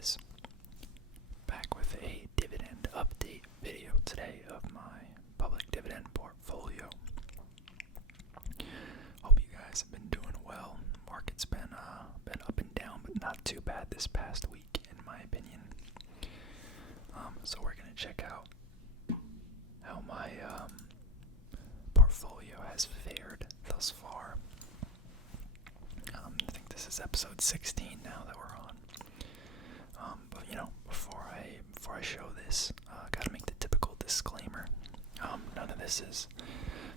guys, back with a dividend update video today of my public dividend portfolio. Hope you guys have been doing well. Market's been up and down, but not too bad this past week, in my opinion. So we're gonna check out how my portfolio has fared thus far. I think this is episode 16 now that we're on. But before I show this, gotta make the typical disclaimer. None of this is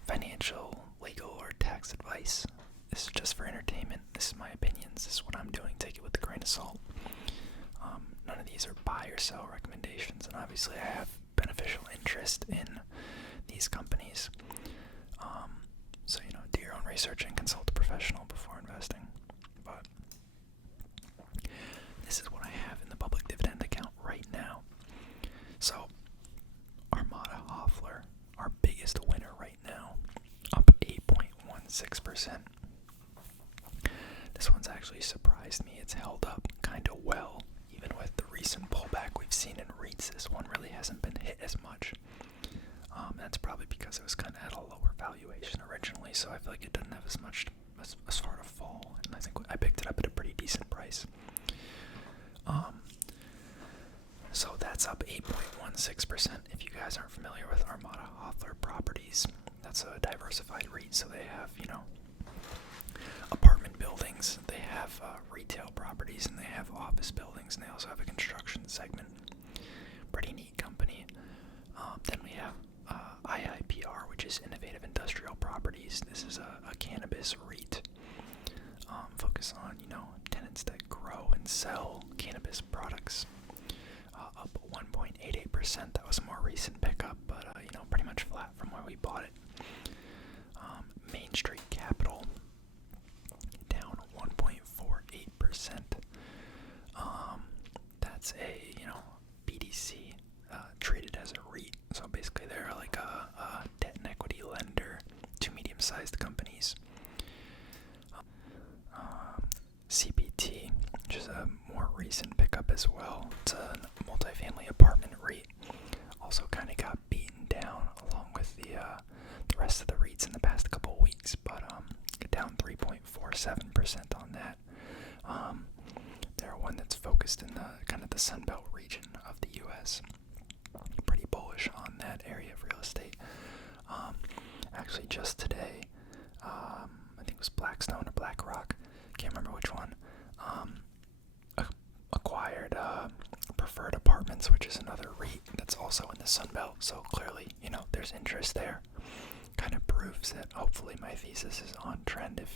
financial, legal, or tax advice. This is just for entertainment. This is my opinions. This is what I'm doing. Take it with a grain of salt. None of these are buy or sell recommendations, and obviously I have beneficial interest in these companies. So do your own research and consult a professional before investing. But this is what I have in the public dividend account right now. So Armada Hoffler, our biggest winner right now, up 8.16%. This one's actually surprised me. It's held up kind of well, even with the recent pullback we've seen in REITs. This one really hasn't been hit as much. That's probably because it was kind of at a lower valuation originally, so I feel like it doesn't have as much as far to fall, and I think I picked it up at a pretty decent price. So that's up 8.16%. If you guys aren't familiar with Armada Hoffler Properties, that's a diversified REIT, so they have, apartment buildings, they have retail properties, and they have office buildings, and they also have a construction segment. Pretty neat company. Then we have IIPR, which is Innovative Industrial Properties. This is a cannabis REIT. Focus on, tenants that grow and sell cannabis products. Up 1.88%. That was a more recent pickup, but pretty much flat from where we bought it. Main Street Capital down 1.48%. That's a BDC treated as a REIT. So basically, they're like a debt and equity lender to medium-sized companies. CPT, which is a more recent pickup as well. It's a multifamily apartment REIT. Also kind of got beaten down along with the rest of the REITs in the past couple weeks, but down 3.47% on that. They're one that's focused in the kind of the Sunbelt region of the U.S. Pretty bullish on that area of real estate. Actually, just today, I think it was Blackstone or BlackRock, can't remember which one, acquired Preferred Apartments, which is another REIT that's also in the Sunbelt. So clearly, there's interest there. Kind of proves that hopefully my thesis is on trend if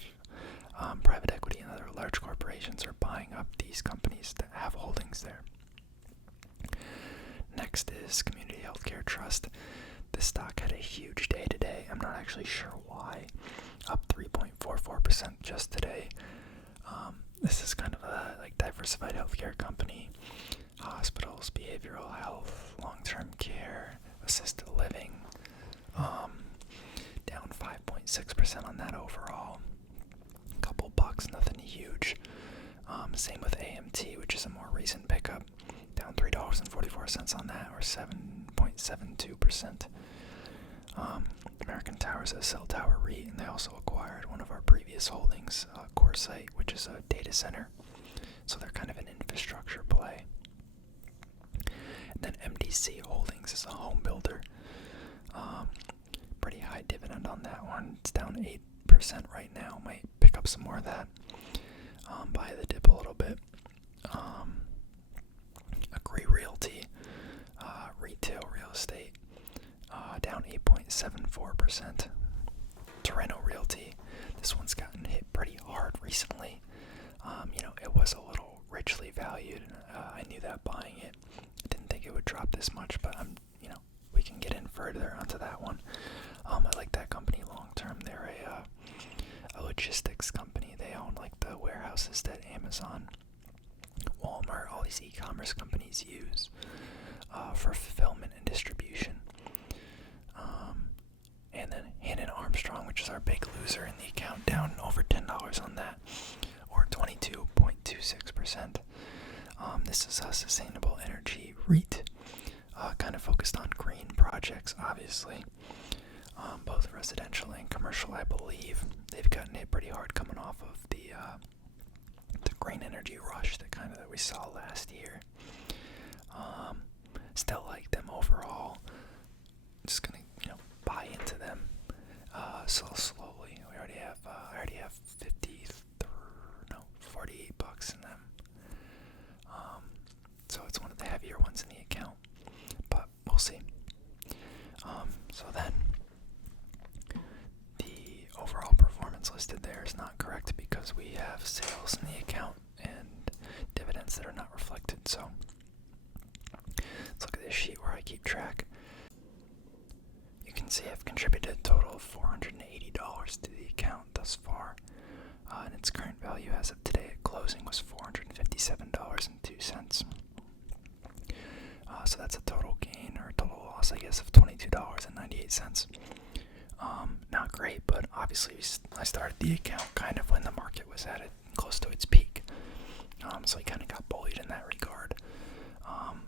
private equity and other large corporations are buying up these companies that have holdings there. Next is Community Healthcare Trust. This stock had a huge day today. I'm not actually sure why. Up 3.44% just today. This is kind of a diversified healthcare company. Hospitals, behavioral health, long-term care, assisted living. Down 5.6% on that overall. Couple bucks, nothing huge. Same with AMT, which is a more recent pickup. Down $3.44 on that, or 7.72%. American Tower is a cell tower REIT, and they also acquired one of our previous holdings, CoreSite, which is a data center. So they're kind of an infrastructure play. And then MDC Holdings is a home builder. Pretty high dividend on that one. It's down 8% right now. Might pick up some more of that. Buy the dip a little bit. Agree Realty, retail real estate, down 8.74%. Torrento Realty, this one's gotten hit pretty hard recently. It was a little richly valued. I knew that buying it. I didn't think it would drop this much, but we can get in further onto that one. I like that company long term. They're a logistics company. They own the warehouses that Amazon, Walmart, all these e-commerce companies use for fulfillment and distribution. And then Hannon Armstrong, which is our big loser in the account, down over $10 on that, or 22.26%. This is a sustainable energy REIT, kind of focused on green projects, obviously. Both residential and commercial, I believe. They've gotten hit pretty hard coming off of the green energy rush that we saw last year. Still like them overall. Just gonna buy into them so slowly. I already have 48 bucks in them. So it's one of the heavier ones in the account, but we'll see. So then the overall performance listed there is not correct because we have sales in the account and dividends that are not reflected. So let's look at this sheet where I keep track. You can see I've contributed a total of $480 to the account thus far, and its current value as of today at closing was $457.02. So that's a total gain or total loss, I guess, of $22.98. Not great, but obviously I started the account kind of when the market was at it close to its peak. So I kind of got bullied in that regard.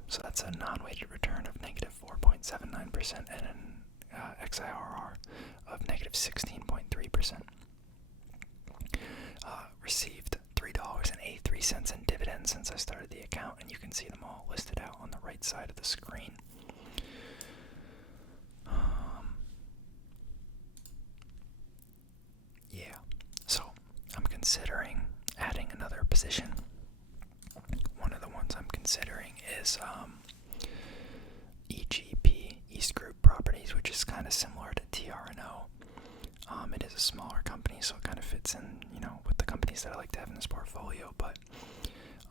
So that's a non-weighted return of negative 4.79% and an XIRR of negative 16.3%. Received $3.83 in dividends since I started the account, and you can see them all listed out on the right side of the screen. Yeah, so I'm considering adding another position. One of the ones I'm considering is EGP, East Group Properties, which is kind of similar to TRNO. It is a smaller company, so it kind of fits in, with the companies that I like to have in this portfolio, but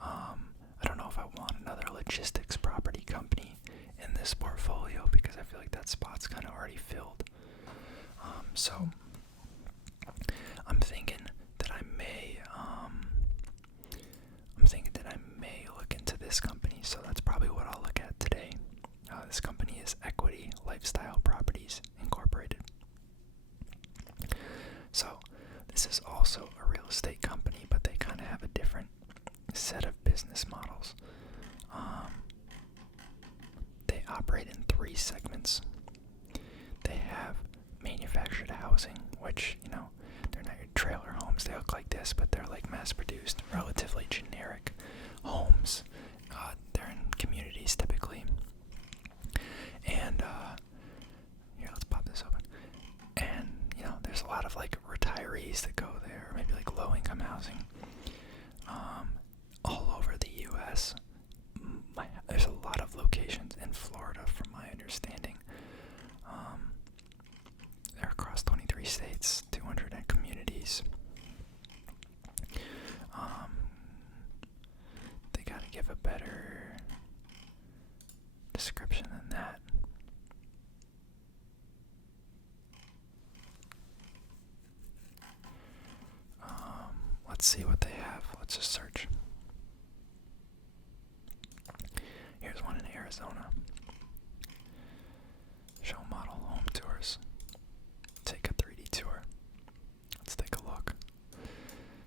I don't know if I want another logistics property company in this portfolio because I feel like that spot's kind of already filled. So I'm thinking that I may look into this company, so that's probably what I'll look at today. This company is Equity Lifestyle Properties Incorporated. So this is also a real estate company, but they kind of have a different set of business models. They operate in 3 segments. They have manufactured housing, which, they're not your trailer homes. They look like this, but they're like mass-produced, relatively generic homes. They're in communities typically. And, here, let's pop this open. And, there's a lot of like retirees that go there, maybe like low-income housing, all over the U.S. There's a lot of locations in Florida, from my understanding. They're across 23 states, 200 communities. They gotta give a better description than that. Let's see what they have. Let's just search. Here's one in Arizona. Show model home tours. Take a 3D tour. Let's take a look.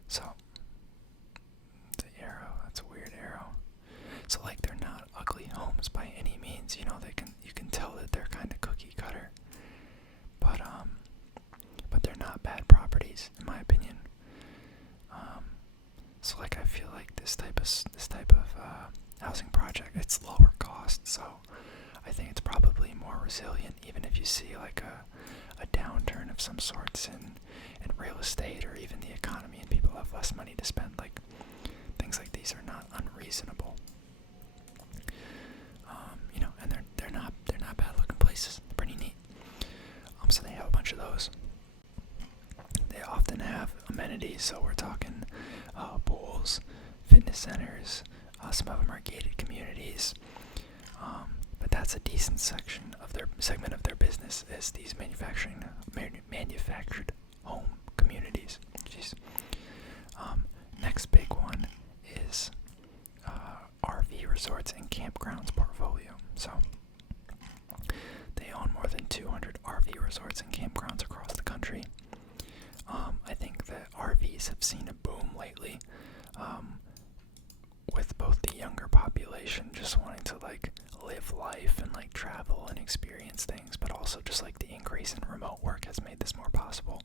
So, the arrow, that's a weird arrow. So like they're not ugly homes by any means, you can tell that they're kind of cookie cutter. But they're not bad properties, in my opinion. So like I feel like this type of housing project, it's lower cost, so I think it's probably more resilient, even if you see like a downturn of some sorts in real estate or even the economy, and people have less money to spend. Like things like these are not unreasonable. And they're not bad looking places. They're pretty neat. So they have a bunch of those. They often have amenities, so we're talking pools, fitness centers. Some of them are gated communities. But that's a decent segment of their business is these manufactured home communities. Jeez. Next big one is RV resorts and campgrounds portfolio. So they own more than 200 RV resorts and campgrounds across the country. I think that RVs have seen a boom lately, with both the younger population just wanting to like live life and like travel and experience things, but also just like the increase in remote work has made this more possible.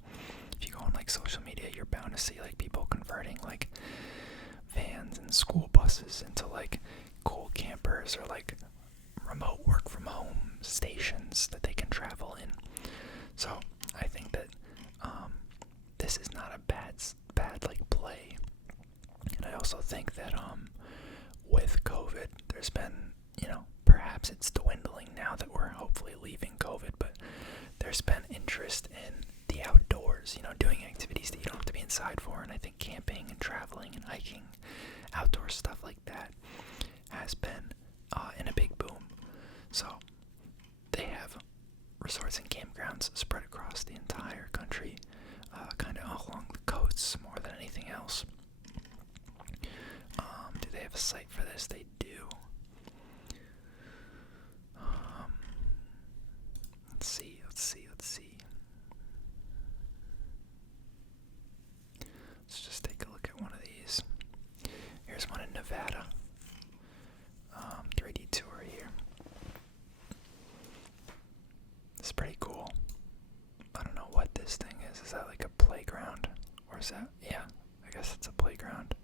If you go on like social media, you're bound to see like people converting like vans and school buses into like cool campers or like remote work from home stations that they can travel in. So I think that this is not a bad like play. And I also think that with COVID, there's been, perhaps it's dwindling now that we're hopefully leaving COVID, but there's been interest in the outdoors, doing activities that you don't have to be inside for. And I think camping and traveling and hiking, outdoor stuff like that has been in a big boom. So they have resorts and campgrounds spread across the entire country, kind of along the coasts more than anything else. Do they have a site for this? They do. Let's see. Let's just take a look at one of these. Here's one in Nevada. 3D tour here. It's pretty cool. I don't know what this thing is. Is that like a playground? Or is that, yeah, I guess it's a playground.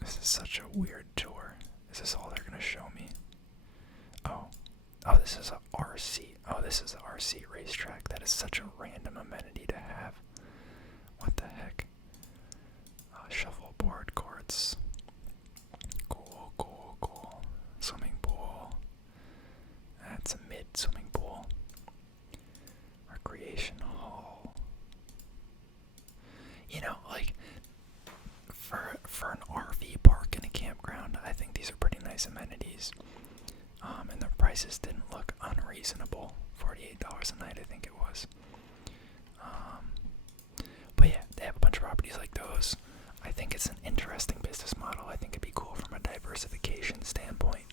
This is such a weird tour. Is this all they're gonna show me? Oh, this is a RC. Oh, this is an RC racetrack. That is such a random amenity to have. What the heck? Shuffleboard courts. Cool. Swimming pool. That's a mid swimming pool. Recreation hall. Like for an RV park and a campground, I think these are pretty nice amenities. And the prices didn't look unreasonable. $48 a night, I think it was. But yeah, they have a bunch of properties like those. I think it's an interesting business model. I think it'd be cool from a diversification standpoint.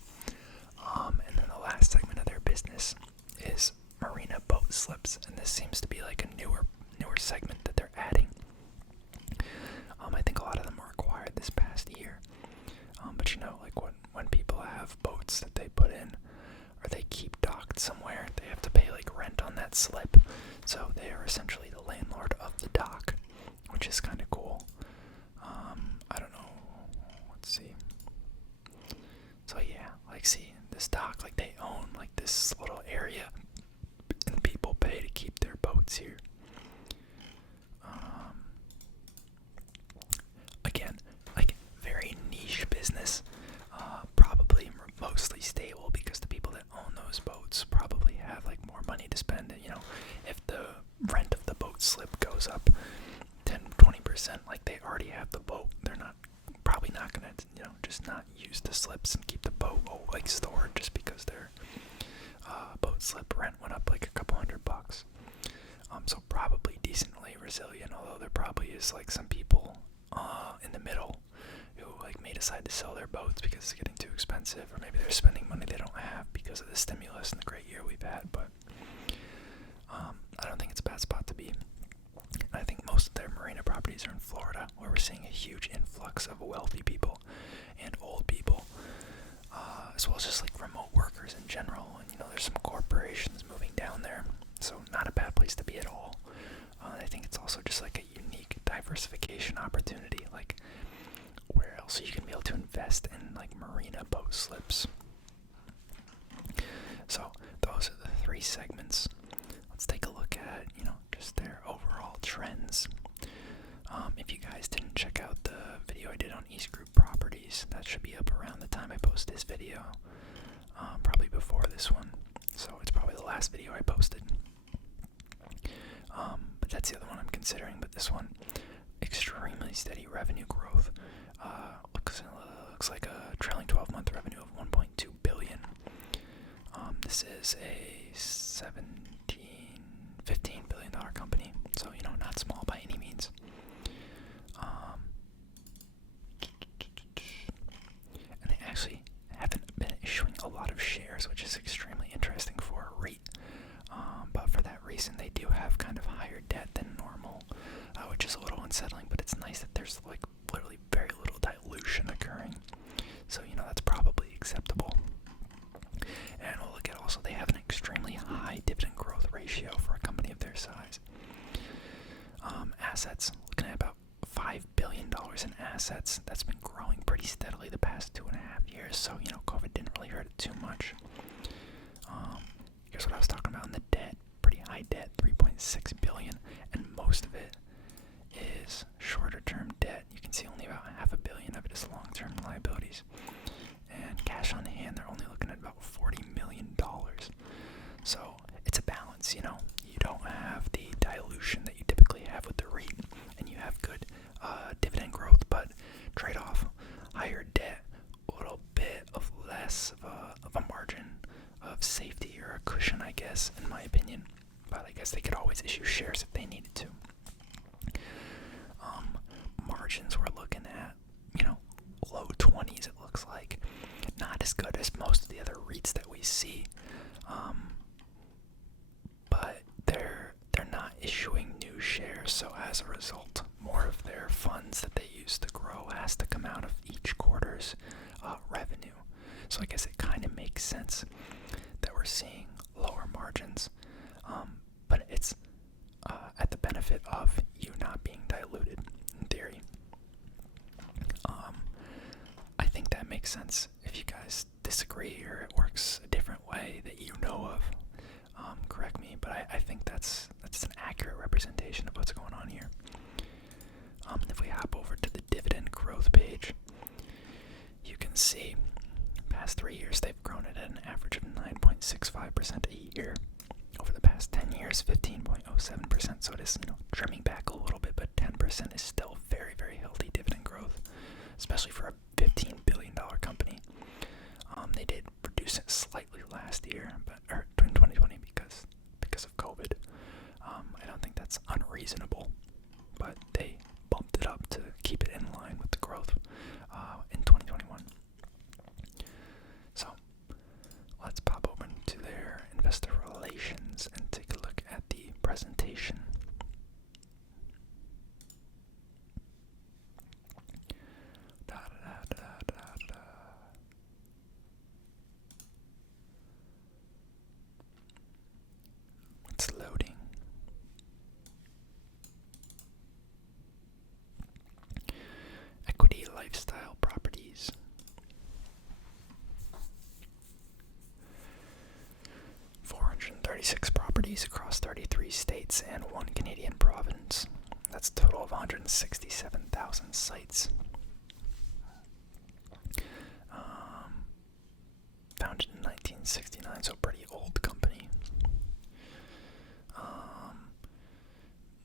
And then the last segment of their business is marina boat slips, and this seems to be like a newer segment that they're adding. I think a lot of them were acquired this past year. But like when people have boats that they put in or they keep docked somewhere, they have to pay like rent on that slip. So they are essentially the landlord of the dock, which is kind of cool. I don't know. Let's see. So yeah, like see this dock, like they own like this little area, and people pay to keep their boats here. Again, like very niche business, probably mostly stable because the people that own those boats probably have like more money to spend. And if the rent of the boat slip goes up 10-20%, like they already have the boat, they're probably not gonna just not use the slips and keep the boat like stored just because their boat slip rent went up like a couple $100. So probably decently resilient, although there probably is like some people in the middle who like may decide to sell their boats because it's getting too expensive, or maybe they're spending money they don't have because of the stimulus and the great year we've had. But I don't think it's a bad spot to be. I think most of their marina properties are in Florida, where we're seeing a huge influx of wealthy people and old people, as well as just like remote workers in general. And there's some corporations moving down there, so not a bad place to be at all. I think it's also just like a unique diversification opportunity, like where else you can be able to invest in like marina boat slips. So those are the three segments. Let's take a look at just their overall trends. If you guys didn't check out the video I did on East Group Properties, that should be up around the time I post this video, probably before this one, so it's probably the last video I posted. But that's the other one I'm considering. But this one, extremely steady revenue growth. Looks like a trailing 12-month revenue of $1.2 billion. This is a $15 billion company, so not small by any means. And they actually haven't been issuing a lot of shares, which is extremely interesting for a REIT. But for that reason, they do have kind of higher debt than normal, which is a little unsettling. But it's nice that there's assets, looking at about $5 billion in assets. That's been growing pretty steadily the past 2.5 years, so, COVID didn't really hurt it too much. Here's what I was talking about in the debt. Pretty high debt, $3.6 billion, and most of it is shorter-term debt. You can see only about $500 million of it is long-term liabilities. And cash on hand, they're only looking at about $40 million. So it's a balance, You don't have the dilution that you typically have with the REIT, and you have good dividend growth, but trade-off, higher debt, a little bit of less of a margin of safety or a cushion, I guess, in my opinion. But I guess they could always issue shares if they needed to. Margins we're looking at, low 20s, it looks like. Not as good as most of the other REITs that we see. But they're not issuing new shares, so as a result, more of their funds that they use to grow has to come out of each quarter's revenue. So I guess it kind of makes sense that we're seeing lower margins, but it's at the benefit of you not being diluted, in theory. I think that makes sense. If you guys disagree or it works a different way that you know of, correct me, but I think that's an accurate representation of what's going on here. If we hop over to the dividend growth page, you can see past 3 years they've grown it at an average of 9.65% a year. Over the past 10 years, 15.07%. So it is, trimming back a little bit, but 10% is still very, very healthy dividend growth, especially for a $15 billion company. They did reduce it slightly last year, or in 2020 because of COVID. I don't think that's unreasonable, but they bumped it up to keep it in line with the growth in 2021. So let's pop over to their investor relations and take a look at the presentation. It's loading. Equity lifestyle properties. "436 properties across 33 states and 1 Canadian province. That's a total of 167,000 sites. Founded in 1969, so pretty old company.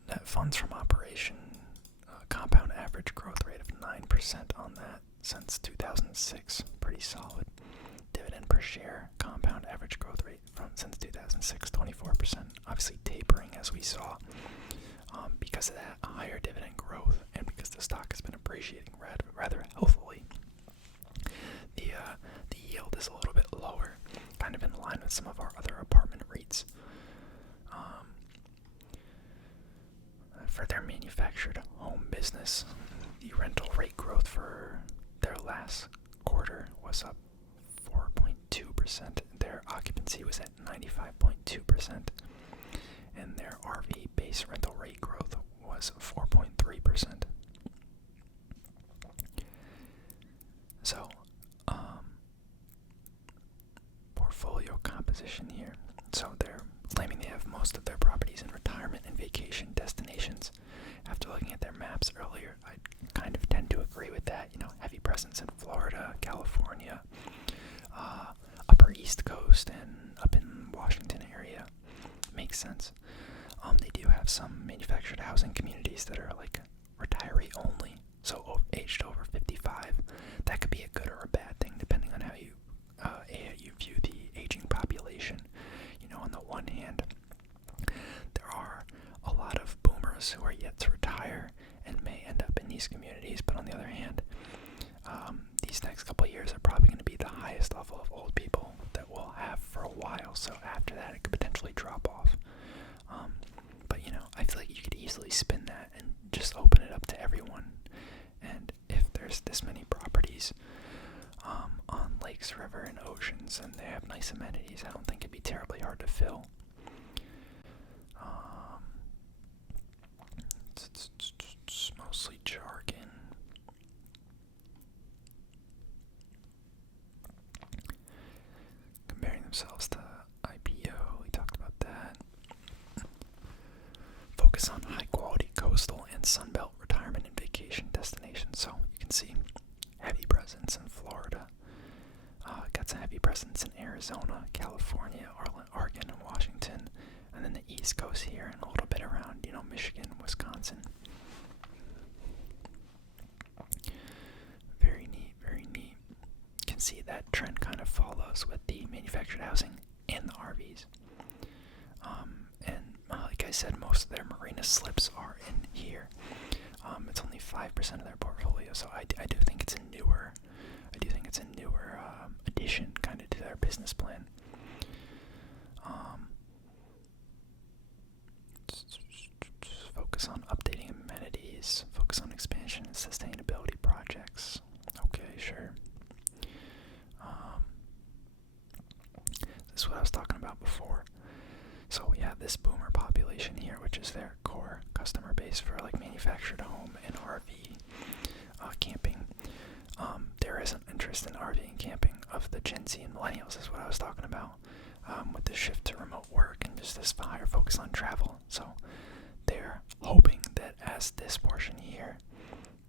Net funds from operation, compound average growth rate of 9% on that since 2006. Pretty solid. Dividend per share, compound average growth rate since 2006, 24%. Obviously tapering, as we saw, because of that higher dividend growth and because the stock has been appreciating rather healthily. The yield is a little bit lower, kind of in line with some of our other apartment REITs. For their manufactured home business, the rental rate growth for their last quarter was up 4.2%. Their occupancy was at 95.2%, and their RV base rental rate growth was 4.3%. So, portfolio composition here. So they're claiming they have most of their properties in retirement and vacation destinations. After looking at their maps earlier, I kind of tend to agree with that. Heavy presence in Florida, California, upper East Coast, and up in Washington area. Makes sense. They do have some manufactured housing communities that are like retiree only, so aged over 55. That could be a good or a bad thing depending on how you view the aging population. On the one hand, there are a lot of boomers who are yet to retire and may end up in these communities, but on the other hand, these next couple of years are probably going to be the highest level of old people that we'll have for a while, so after that it could potentially drop off. But I feel like you could easily spin that and just open it up to everyone, and if there's this many properties on lakes, river, and oceans, and they have nice amenities, I don't think it'd be terribly hard to fill. Sunbelt retirement and vacation destination. So you can see heavy presence in Florida. Got some heavy presence in Arizona, California, Oregon, and Washington. And then the East Coast here and a little bit around, Michigan, Wisconsin. Very neat, very neat. You can see that trend kind of follows with the manufactured housing and the RVs. And like I said, most of their marina slips are in here. It's only 5% of their portfolio, so I do think it's a newer addition kind of to their business plan. Focus on updating amenities, focus on expansion and sustainability projects. Okay, sure. This is what I was talking about before. So we have this boomer population here, which is their core customer base for like manufactured home and RV camping. There is an interest in RV and camping of the Gen Z and millennials, is what I was talking about, with the shift to remote work and just this higher focus on travel. So they're hoping that as this portion here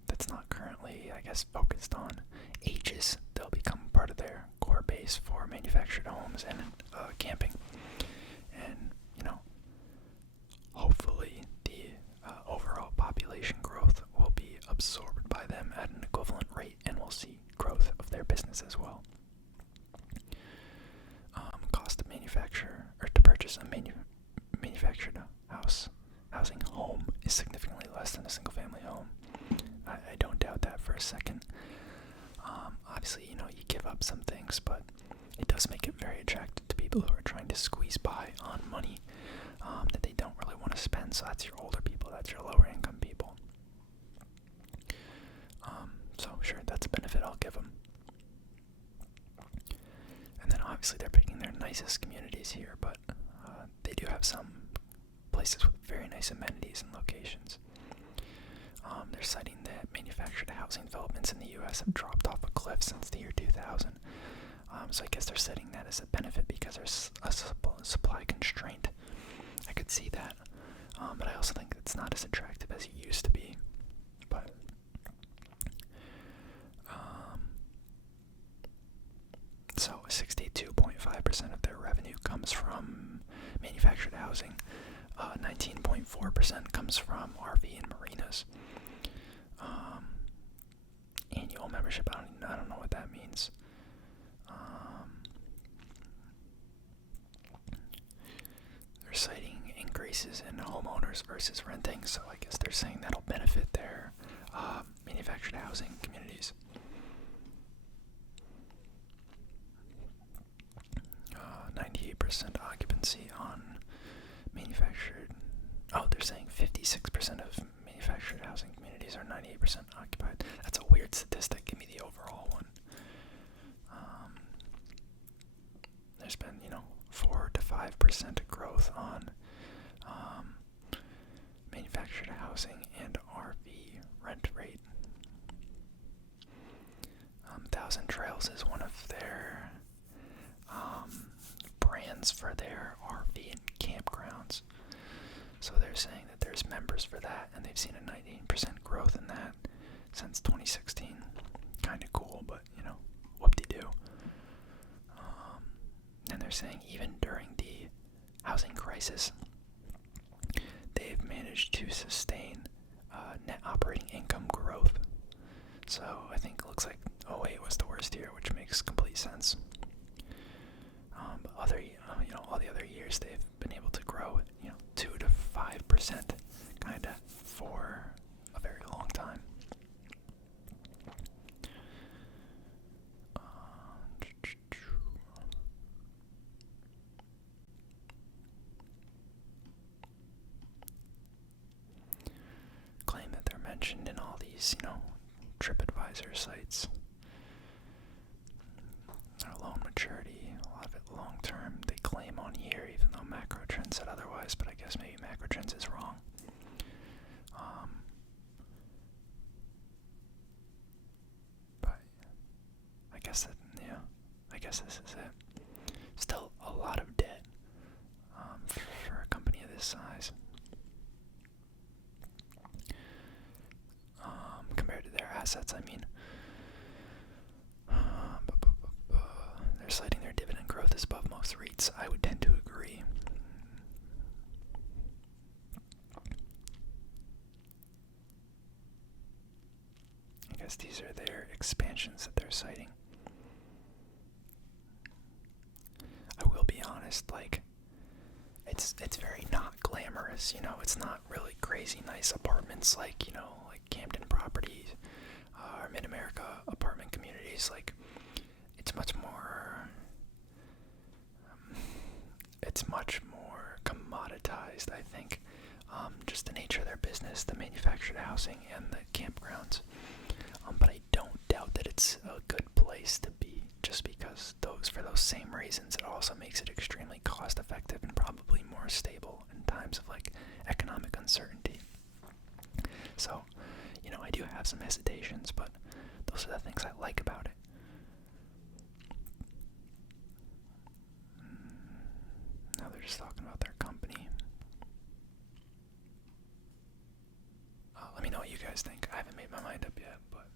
that's not currently, I guess, focused on ages, they'll become part of their core base for manufactured homes and camping. And, hopefully the overall population growth will be absorbed by them at an equivalent rate, and we'll see growth of their business as well. Cost to manufacture or to purchase a manufactured housing home is significantly less than a single family home. I don't doubt that for a second. Obviously, you give up some things, but it does make it very attractive to people who are trying to squeeze by on money that they don't really want to spend. So that's your older people, that's your lower income people. So sure, that's a benefit I'll give them. And then obviously they're picking their nicest communities here, but they do have some places with very nice amenities and locations. They're citing that manufactured housing developments in the U.S. have dropped off a cliff since the year 2000. So I guess they're citing that as a benefit because there's a supply constraint. I could see that, but I also think it's not as attractive as it used to be. But so 62.5% of their revenue comes from manufactured housing. 19.4% comes from RV and marinas. Annual membership, I don't know what that means. They're citing increases in homeowners versus renting, so I guess they're saying that'll benefit their manufactured housing communities. 98% occupancy on manufactured. Oh, they're saying 56% of manufactured housing communities are 98% occupied. That's a weird statistic. Give me the overall one. There's been, 4 to 5% growth on manufactured housing and RV rent rate. Thousand Trails is one of their brands for their RV and campgrounds. So they're saying that there's members for that, and they've seen a 19% growth in that since 2016. Kind of cool, but, whoop-de-doo. And they're saying even during the housing crisis, they've managed to sustain net operating income growth. So I think it looks like 2008 was the worst year, which makes complete sense. But all the other years they've been able to grow, 2 to 5%, kind of, for a very long time. Claim that they're mentioned in all these, TripAdvisor sites. Their loan maturity, a lot of it long term, they claim on here, even though Macro Trends said otherwise, but I guess maybe Macro Trends is wrong. But I guess this is it. Still a lot of debt for a company of this size. assets, I mean. They're citing their dividend growth is above most REITs. I would tend to agree. I guess these are their expansions that they're citing. I will be honest, like, it's very not glamorous, you know. It's not really crazy nice apartments like, you know, like Camden Properties or Mid-America apartment communities. Like, it's much more commoditized, I think. Just the nature of their business, the manufactured housing and the campgrounds. But I don't doubt that it's a good place to be, just because for those same reasons, it also makes it extremely cost effective and probably more stable in times of like economic uncertainty. So, you know, I do have some hesitations, but those are the things I like about it. Now they're just talking about their company. Let me know what you guys think. I haven't made my mind up yet, but